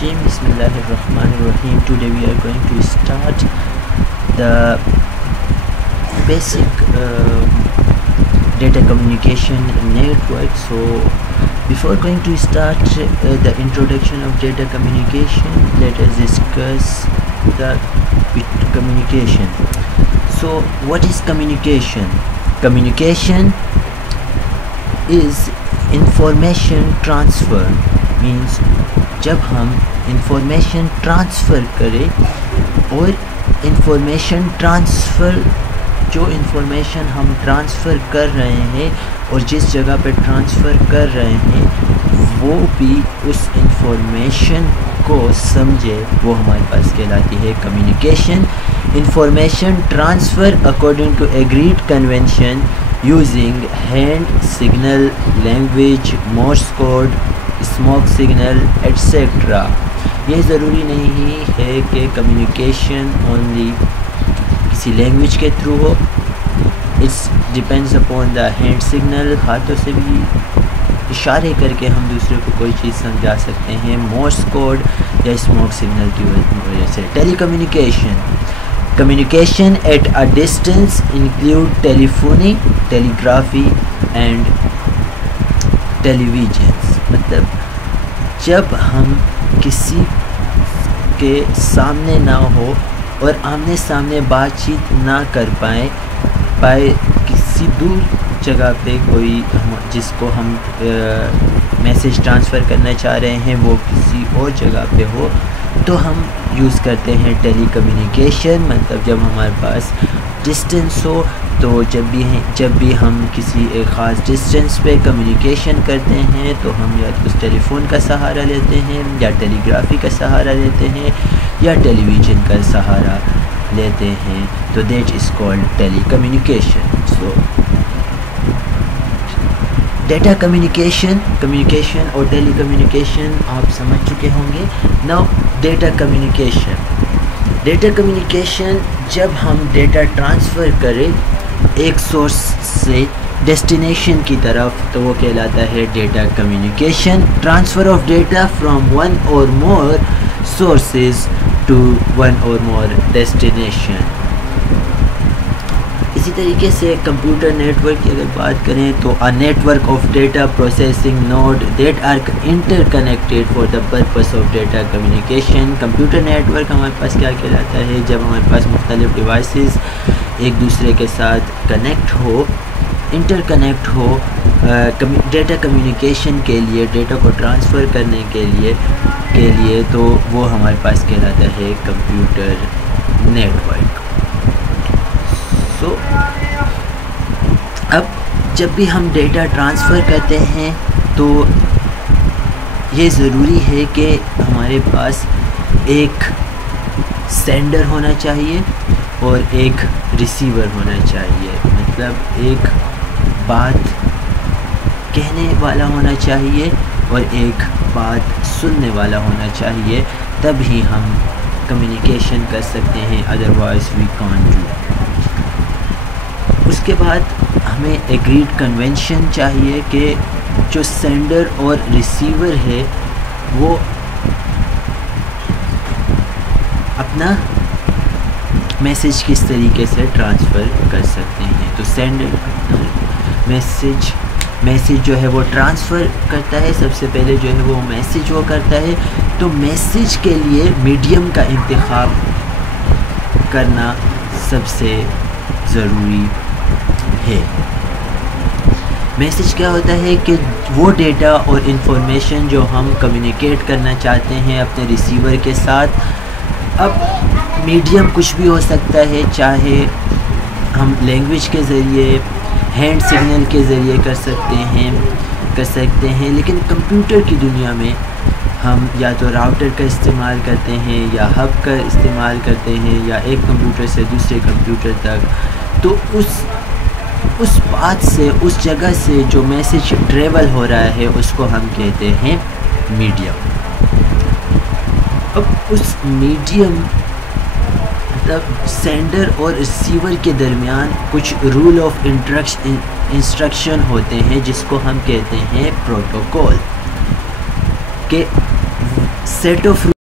Rajim. Bismillahirrahmanirrahim. Today we are going to start the basic data communication network. So before going to start the introduction of data communication, let us discuss the communication. So what is communication? Communication is information transfer. Means जब हम information transfer करें और information transfer जो information हम transfer कर रहे हैं और जिस जगह पे ट्रांसफ़र कर रहे हैं वो भी उस इंफॉर्मेशन को समझे, वो हमारे पास कहलाती है communication. Information transfer according to agreed convention using hand signal language Morse code smoke signal etcetera. ये ज़रूरी नहीं है कि कम्युनिकेशन ओनली किसी लैंग्वेज के थ्रू हो. It's depends upon the hand signal. हाथों से भी इशारे करके हम दूसरे को कोई चीज़ समझा सकते हैं, मोर्स कोड या स्मोक सिग्नल की वजह से. Telecommunication. Communication at a distance include telephony, telegraphy and television. मतलब जब हम किसी के सामने ना हो और आमने सामने बातचीत ना कर पाए किसी दूर जगह पे कोई जिसको हम मैसेज ट्रांसफ़र करना चाह रहे हैं वो किसी और जगह पे हो, तो हम यूज़ करते हैं टेलीकम्युनिकेशन. मतलब जब हमारे पास डिस्टेंस हो, तो जब भी हम किसी एक ख़ास डिस्टेंस पे कम्युनिकेशन करते हैं तो हम या तो उस टेलीफोन का सहारा लेते हैं या टेलीग्राफी का सहारा लेते हैं या टेलीविज़न का सहारा लेते हैं. तो that is called telecommunication. So data communication और टेलीकम्युनिकेशन आप समझ चुके होंगे. नाउ डेटा कम्युनिकेशन जब हम डेटा ट्रांसफ़र करें एक सोर्स से डेस्टिनेशन की तरफ तो वो कहलाता है data communication. Transfer of data from one और मोर सोर्सेज टू वन और मोर डेस्टिनेशन. इसी तरीके से कंप्यूटर नेटवर्क की अगर बात करें तो a network of data processing node that are interconnected for the purpose of data communication. Computer network हमारे पास क्या कहलाता है? जब हमारे पास मुख्तलिफ डिवाइसेस एक दूसरे के साथ कनेक्ट हो, इंटरकनेक्ट हो डेटा कम्युनिकेशन के लिए, डेटा को ट्रांसफ़र करने के लिए तो वो हमारे पास कहलाता है कंप्यूटर नेटवर्क. सो अब जब भी हम डेटा ट्रांसफ़र करते हैं तो ये ज़रूरी है कि हमारे पास एक सेंडर होना चाहिए और एक रिसीवर होना चाहिए. मतलब एक बात कहने वाला होना चाहिए और एक बात सुनने वाला होना चाहिए, तभी हम कम्युनिकेशन कर सकते हैं, अदरवाइज़ वी कांट डू. उसके बाद हमें एग्रीड कन्वेंशन चाहिए कि जो सेंडर और रिसीवर है वो अपना मैसेज किस तरीके से ट्रांसफ़र कर सकते हैं. तो सेंडर मैसेज जो है वो ट्रांसफ़र करता है. सबसे पहले जो है वो मैसेज वो करता है. तो मैसेज के लिए मीडियम का इंतखाब करना सबसे ज़रूरी है. मैसेज क्या होता है कि वो डेटा और इन्फॉर्मेशन जो हम कम्युनिकेट करना चाहते हैं अपने रिसीवर के साथ, अब मीडियम कुछ भी हो सकता है, चाहे हम लैंग्वेज के ज़रिए, हैंड सिग्नल के ज़रिए कर सकते हैं. लेकिन कंप्यूटर की दुनिया में हम या तो राउटर का इस्तेमाल करते हैं या हब का इस्तेमाल करते हैं या एक कंप्यूटर से दूसरे कंप्यूटर तक. तो उस बात से, उस जगह से जो मैसेज ट्रेवल हो रहा है उसको हम कहते हैं मीडियम. अब उस मीडियम मतलब सेंडर और रिसीवर के दरमियान कुछ रूल ऑफ इंस्ट्रक्शन होते हैं जिसको हम कहते हैं प्रोटोकॉल. के set of